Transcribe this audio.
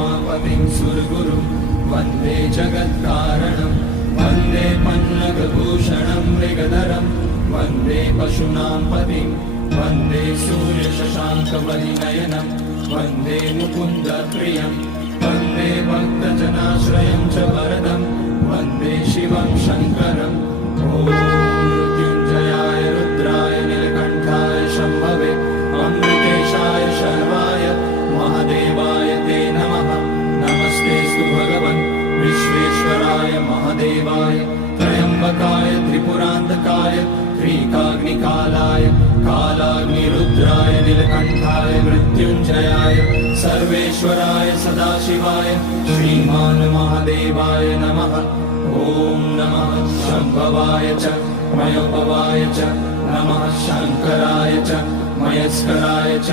उमापतिं सुरगुरुं वन्दे जगत्कारणं वन्दे पन्नगभूषणं मृगधरं वन्दे पशूनां पतिं वन्दे सूर्यशशाङ्कवलिनयनं वन्दे मुकुन्दप्रियं वन्दे भक्तजनाश्रयं च वरदं वन्दे शिवं शङ्करम् ॐ मृत्युञ्जयाय रुद्राय नीलकण्ठाय शम्भवे अमृतेशाय शर्वाय महादेवाय ते नमः। नमस्तेऽस्तु भगवन् विश्वेश्वराय महादेवाय त्र्यम्बकाय त्रिपुरान्तकाय त्रिकाग्निकालाय कालाग्निरुद्राय नीलकण्ठाय मृत्युञ्जयाय सर्वेश्वराय सदाशिवाय श्रीमान् महादेवाय नमः। ॐ नमः शम्भवाय च मयोपवाय च नमः शङ्कराय च मयस्कराय च